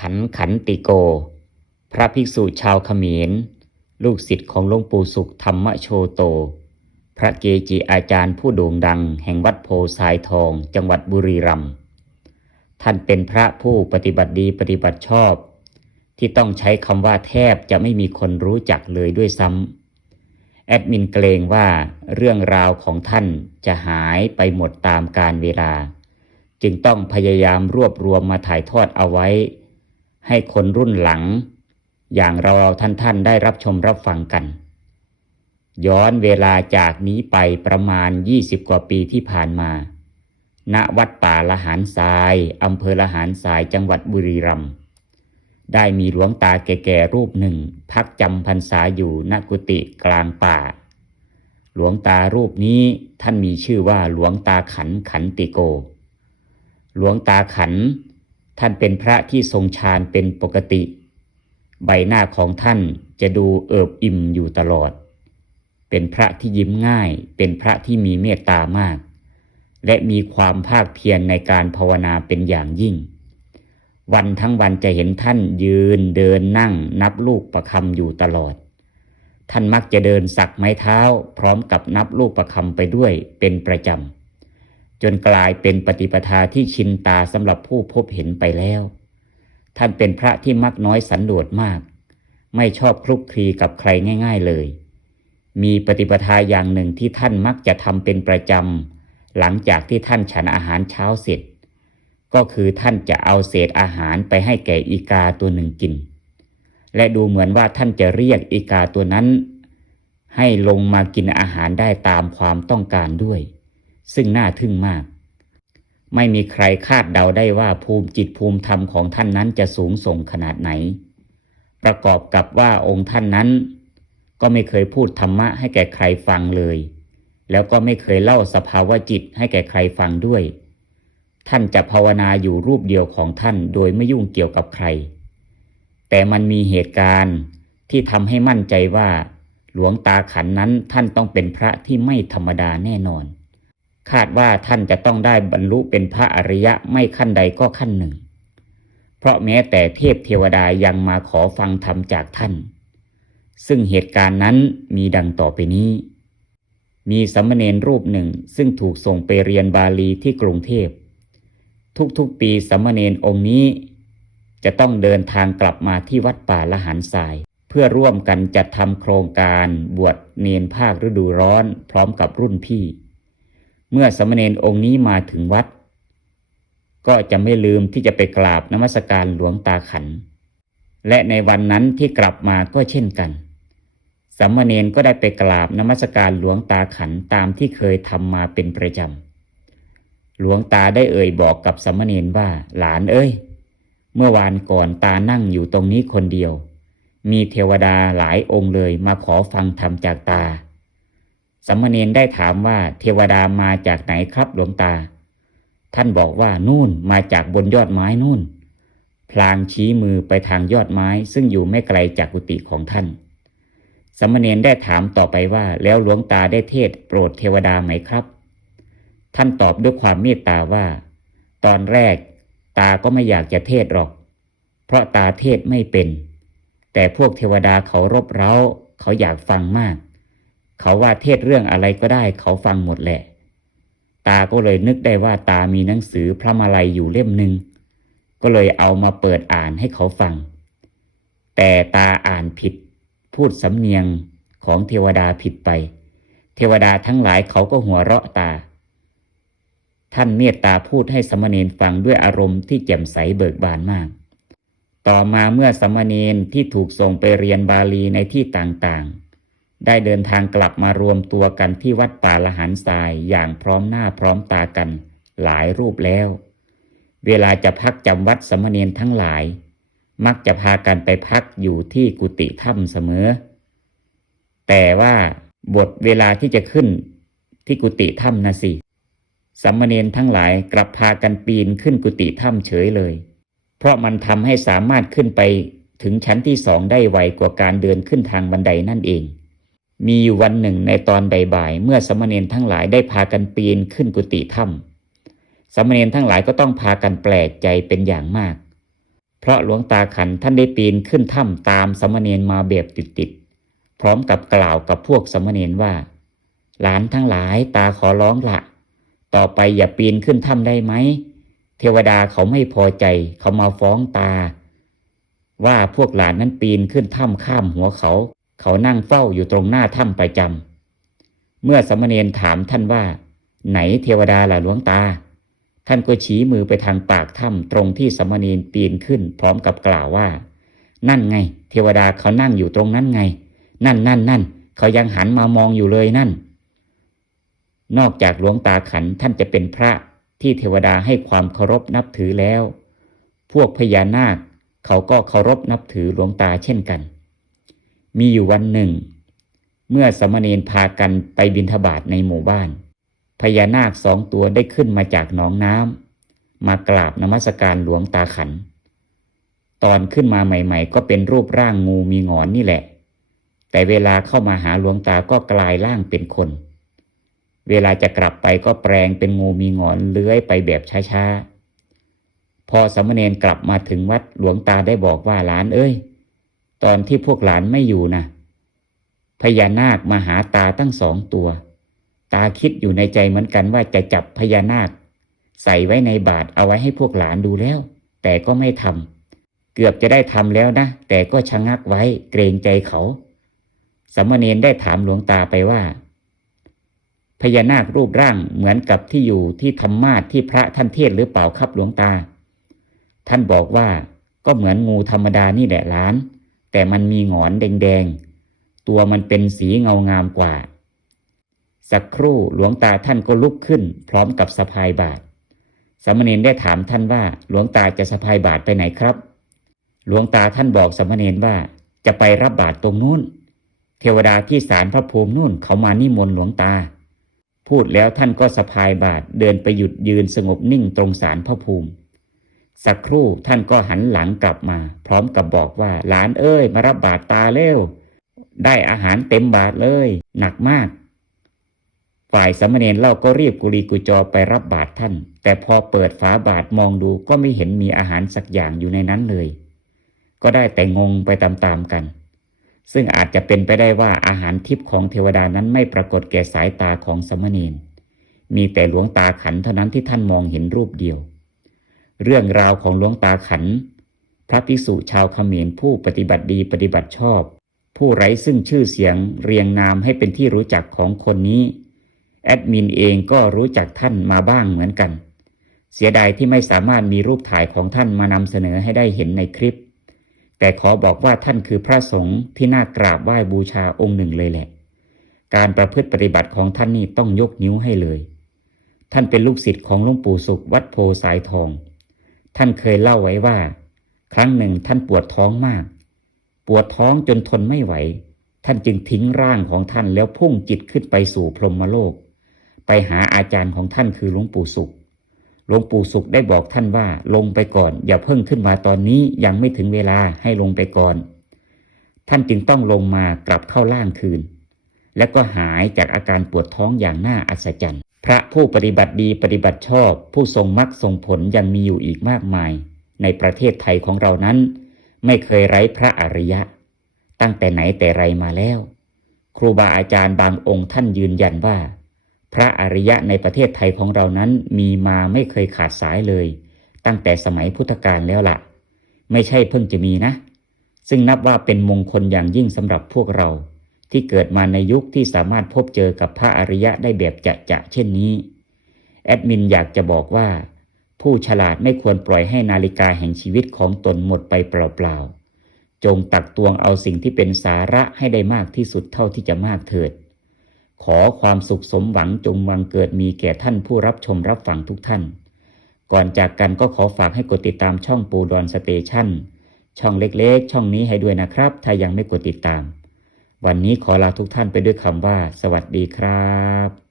ขันขันติโก พระภิกษุชาวเขมร ลูกศิษย์ของหลวงปู่สุขธรรมโชโต พระเกจิอาจารย์ผู้โด่งดังแห่งวัดโพสายทองจังหวัดบุรีรัมย์ ท่านเป็นพระผู้ปฏิบัติดีปฏิบัติชอบ ที่ต้องใช้คำว่าแทบจะไม่มีคนรู้จักเลยด้วยซ้ำแอดมินเกรงว่าเรื่องราวของท่านจะหายไปหมดตามกาลเวลาจึงต้องพยายามรวบรวมมาถ่ายทอดเอาไว้ ให้คนรุ่นหลัง อย่างเราท่านท่านได้รับชมรับฟังกัน ย้อนเวลาจากนี้ไปประมาณ 20 กว่าปีที่ผ่านมา ณวัดป่าละหารทรายอำเภอละหารทรายจังหวัดบุรีรัมย์ได้มีหลวงตาแก่ๆรูปหนึ่ง พักจำพรรษาอยู่ณกุฏิกลางป่า หลวงตารูปนี้ท่านมีชื่อว่าหลวงตาขันขันติโก หลวงตาขัน ท่านเป็นพระที่ทรงฌานเป็นปกติ ใบหน้าของท่านจะดูเอิบอิ่มอยู่ตลอด เป็นพระที่ยิ้มง่าย เป็นพระที่มีเมตตามาก และมีความภาคเพียรในการภาวนาเป็นอย่างยิ่ง วันทั้งวันจะเห็นท่านยืนเดินนั่งนับลูกประคำอยู่ตลอด ท่านมักจะเดินสักไม้เท้า พร้อมกับนับลูกประคำไปด้วยเป็นประจำ จนกลายเป็นปฏิปทาที่ชินตาสำหรับผู้พบเห็นไปแล้ว ท่านเป็นพระที่มักน้อยสันโดษมาก ไม่ชอบคลุกคลีกับใครง่าย ๆเลย มีปฏิปทาอย่างหนึ่งที่ท่านมักจะทำเป็นประจำหลังจากที่ท่านฉันอาหารเช้าเสร็จ ก็คือท่านจะเอาเศษอาหารไปให้แก่อีกาตัวหนึ่งกิน และดูเหมือนว่าท่านจะเรียกอีกาตัวนั้น ให้ลงมากินอาหารได้ตามความต้องการด้วย ซึ่งน่าทึ่งมาก ไม่มีใครคาดเดาได้ว่าภูมิจิตภูมิธรรมของท่านนั้นจะสูงส่งขนาดไหน ประกอบกับว่าองค์ท่านนั้น ก็ไม่เคยพูดธรรมะให้แก่ใครฟังเลย แล้วก็ไม่เคยเล่าสภาวะจิตให้แก่ใครฟังด้วย ท่านจะภาวนาอยู่รูปเดียวของท่านโดยไม่ยุ่งเกี่ยวกับใคร แต่มันมีเหตุการณ์ที่ทำให้มั่นใจว่า หลวงตาขันนั้นท่านต้องเป็นพระที่ไม่ธรรมดาแน่นอน คาดว่าท่านจะต้องได้บรรลุเป็นพระอริยะไม่ขั้นใดก็ขั้นหนึ่ง เพราะแม้แต่เทพเทวดายังมาขอฟังธรรมจากท่าน ซึ่งเหตุการณ์นั้นมีดังต่อไปนี้ มีสามเณรรูปหนึ่งซึ่งถูกส่งไปเรียนบาลีที่กรุงเทพ ทุกๆปีสามเณรองค์นี้ จะต้องเดินทางกลับมาที่วัดป่าละหารทราย เพื่อร่วมกันจัดทำโครงการบวชเนนภาคฤดูร้อนพร้อมกับรุ่นพี่ เมื่อสมเณรองค์นี้มาถึงวัด ก็จะไม่ลืมที่จะไปกราบนมัสการหลวงตาขัน และในวันนั้นที่กลับมาก็เช่นกันสามเณรก็ได้ไปกราบนมัสการหลวงตาขันตามที่เคยทำมาเป็นประจำ หลวงตาได้เอ่ยบอกกับสามเณรว่าหลานเอ้ย เมื่อวานก่อนตานั่งอยู่ตรงนี้คนเดียว มีเทวดาหลายองค์เลยมาขอฟังธรรมจากตา สามเณรได้ถามว่าเทวดามาจากไหนครับหลวงตา ท่านบอกว่านู่นมาจากบนยอดไม้นู่น พลางชี้มือไปทางยอดไม้ ซึ่งอยู่ไม่ไกลจากกุฏิของท่านสามเณรได้ถามต่อไปว่าแล้วหลวงตาได้เทศโปรดเทวดาไหมครับ ท่านตอบด้วยความเมตตาว่า ตอนแรก ตาก็ไม่อยากจะเทศหรอก เพราะตาเทศไม่เป็น แต่พวกเทวดาเขารบเร้า เขาอยากฟังมาก เขาว่าเทศเรื่องอะไรก็ได้ เขาฟังหมดแหละ ตาก็เลยนึกได้ว่าตามีหนังสือพระมาลัยอยู่เล่มหนึ่งก็เลยเอามาเปิดอ่านให้เขาฟัง แต่ตาอ่านผิด พูดสำเนียงของเทวดาผิดไป เทวดาทั้งหลายเขาก็หัวเราะตา ท่านเมตตาพูดให้สามเณรฟังด้วยอารมณ์ที่แจ่มใสเบิกบานมากต่อมาเมื่อสามเณรที่ถูกส่งไปเรียนบาลีในที่ต่างๆ ได้เดินทางกลับมารวมตัวกันที่วัดป่าละหันทรายอย่างพร้อมหน้าพร้อมตากัน หลายรูปแล้ว เวลาจะพักจำวัดสมเณรทั้งหลาย มักจะพากันไปพักอยู่ที่กุฏิถ้ำเสมอ แต่ว่าบทเวลาที่จะขึ้นที่กุฏิถ้ำนะสิสมเณรทั้งหลายกลับพากันปีนขึ้นกุฏิถ้ำเฉยเลย เพราะมันทำให้สามารถขึ้นไปถึงชั้นที่สองได้ไวกว่าการเดินขึ้นทางบันไดนั่นเอง มีอยู่วันหนึ่งในตอนบ่ายๆเมื่อสามเณรทั้งหลายได้พากันปีนขึ้นกุฏิถ้ำสามเณรทั้งหลายก็ต้องพากันแปลกใจเป็นอย่างมาก เพราะหลวงตาขันท่านได้ปีนขึ้นถ้ำตามสามเณรมาแบบติดๆพร้อมกับกล่าวกับพวกสามเณรว่า หลานทั้งหลายตาขอร้องละต่อไปอย่าปีนขึ้นถ้ำได้ไหมเทวดาเขาไม่พอใจเขามาฟ้องตา ว่าพวกหลานนั้นปีนขึ้นถ้ำข้ามหัวเขา เขานั่งเฝ้าอยู่ตรงหน้าถ้ำประจำเมื่อสามเณรถามท่านว่า ไหนเทวดาล่ะหลวงตา ท่านก็ชี้มือไปทางปากถ้ำตรงที่สามเณรปีนขึ้น พร้อมกับกล่าวว่า นั่นไง เทวดาเขานั่งอยู่ตรงนั้นไง นั่นนั่นนั่นเขายังหันมามองอยู่เลยนั่น นอกจากหลวงตาขันท่านจะเป็นพระที่เทวดาให้ความเคารพนับถือแล้ว พวกพญานาคเขาก็เคารพนับถือหลวงตาเช่นกัน มีอยู่วันหนึ่ง เมื่อสมเณรพากันไปบิณฑบาตในหมู่บ้าน พญานาคสองตัวได้ขึ้นมาจากหนองน้ำมากราบนมัสการหลวงตาขัน ตอนขึ้นมาใหม่ๆ ก็เป็นรูปร่างงูมีงอนนี่แหละ แต่เวลาเข้ามาหาหลวงตาก็กลายร่างเป็นคน เวลาจะกลับไปก็แปลงเป็นงูมีงอนเลื้อยไปแบบช้าๆพอสมเณรกลับมาถึงวัดหลวงตาได้บอกว่าหลานเอ้ย ตอนที่พวกหลานไม่อยู่นะพญานาคมาหาตาตั้งสองตัว ตาคิดอยู่ในใจเหมือนกันว่าจะจับพญานาค ใส่ไว้ในบาตรเอาไว้ให้พวกหลานดูแล้ว แต่ก็ไม่ทำเกือบจะได้ทำแล้วนะ แต่ก็ชะงักไว้เกรงใจเขาสามเณรได้ถามหลวงตาไปว่า พญานาครูปร่างเหมือนกับที่อยู่ที่ธรรมาทที่พระท่านเทศหรือเปล่าครับหลวงตา ท่านบอกว่าก็เหมือนงูธรรมดานี่แหละหล้าน แต่มันมีหงอนแดงๆ ตัวมันเป็นสีเงางามกว่า สักครู่หลวงตาท่านก็ลุกขึ้น พร้อมกับสะพายบาตรสามเณรได้ถามท่านว่าหลวงตาจะสะพายบาตรไปไหนครับ หลวงตาท่านบอกสามเณรว่าจะไปรับบาตรตรงนู้น เทวดาที่ศาลพระภูมินู่นเขามานิมนต์หลวงตา พูดแล้วท่านก็สะพายบาตรเดินไปหยุดยืนสงบนิ่งตรงศาลพระภูมิ สักครู่ท่านก็หันหลังกลับมา พร้อมกับบอกว่า หลานเอ้ย มารับบาตรตาเร็ว ได้อาหารเต็มบาตรเลย หนักมาก ฝ่ายสามเณรเล่าก็รีบกุลีกุจอไปรับบาตรท่าน แต่พอเปิดฝาบาตรมองดูก็ไม่เห็นมีอาหารสักอย่างอยู่ในนั้นเลย ก็ได้แต่งงไปตามๆกัน ซึ่งอาจจะเป็นไปได้ว่าอาหารทิพย์ของเทวดานั้นไม่ปรากฏแก่สายตาของสามเณรมีแต่หลวงตาขันเท่านั้นที่ท่านมองเห็นรูปเดียว เรื่องราวของหลวงตาขัน พระภิกษุชาวเขมรผู้ปฏิบัติดีปฏิบัติชอบ ผู้ไร้ซึ่งชื่อเสียงเรียงนามให้เป็นที่รู้จักของคนนี้ แอดมินเองก็รู้จักท่านมาบ้างเหมือนกัน เสียดายที่ไม่สามารถมีรูปถ่ายของท่านมานำเสนอให้ได้เห็นในคลิป แต่ขอบอกว่าท่านคือพระสงฆ์ที่น่ากราบไหว้บูชาองค์หนึ่งเลยแหละ การประพฤติปฏิบัติของท่านนี่ต้องยกนิ้วให้เลย ท่านเป็นลูกศิษย์ของหลวงปู่สุขวัดโพสายทอง ท่านเคยเล่าไว้ว่า ครั้งหนึ่งท่านปวดท้องมาก ปวดท้องจนทนไม่ไหว ท่านจึงทิ้งร่างของท่านแล้วพุ่งจิตขึ้นไปสู่พรหมโลก ไปหาอาจารย์ของท่านคือหลวงปู่สุขหลวงปู่สุขได้บอกท่านว่าลงไปก่อน อย่าเพิ่งขึ้นมาตอนนี้ยังไม่ถึงเวลาให้ลงไปก่อน ท่านจึงต้องลงมากลับเข้าล่างคืน และก็หายจากอาการปวดท้องอย่างน่าอัศจรรย์ พระผู้ปฏิบัติดีปฏิบัติชอบ ผู้ทรงมรรคทรงผลยังมีอยู่อีกมากมาย ในประเทศไทยของเรานั้น ไม่เคยไร้พระอริยะ ตั้งแต่ไหนแต่ไรมาแล้ว ครูบาอาจารย์บางองค์ท่านยืนยันว่า พระอริยะในประเทศไทยของเรานั้นมีมาไม่เคยขาดสายเลย ตั้งแต่สมัยพุทธกาลแล้วละ่ะ ไม่ใช่เพิ่งจะมีนะ ซึ่งนับว่าเป็นมงคลอย่างยิ่งสำหรับพวกเรา ที่เกิดมาในยุคที่สามารถพบเจอกับพระอริยะได้แบบจะจะเช่นนี้ แอดมินอยากจะบอกว่า ผู้ฉลาดไม่ควรปล่อยให้นาฬิกาแห่งชีวิตของตนหมดไปเปล่าๆ จงตักตวงเอาสิ่งที่เป็นสาระให้ได้มากที่สุดเท่าที่จะมากเถิด ขอความสุขสมหวังจงวังเกิดมีแก่ท่านผู้รับชมรับฟังทุกท่าน ก่อนจากกันก็ขอฝากให้กดติดตามช่องปูดอนสเตชันช่องเล็กๆ ช่องนี้ให้ด้วยนะครับ ถ้ายังไม่กดติดตาม วันนี้ขอลาทุกท่านไปด้วยคำว่า สวัสดีครับ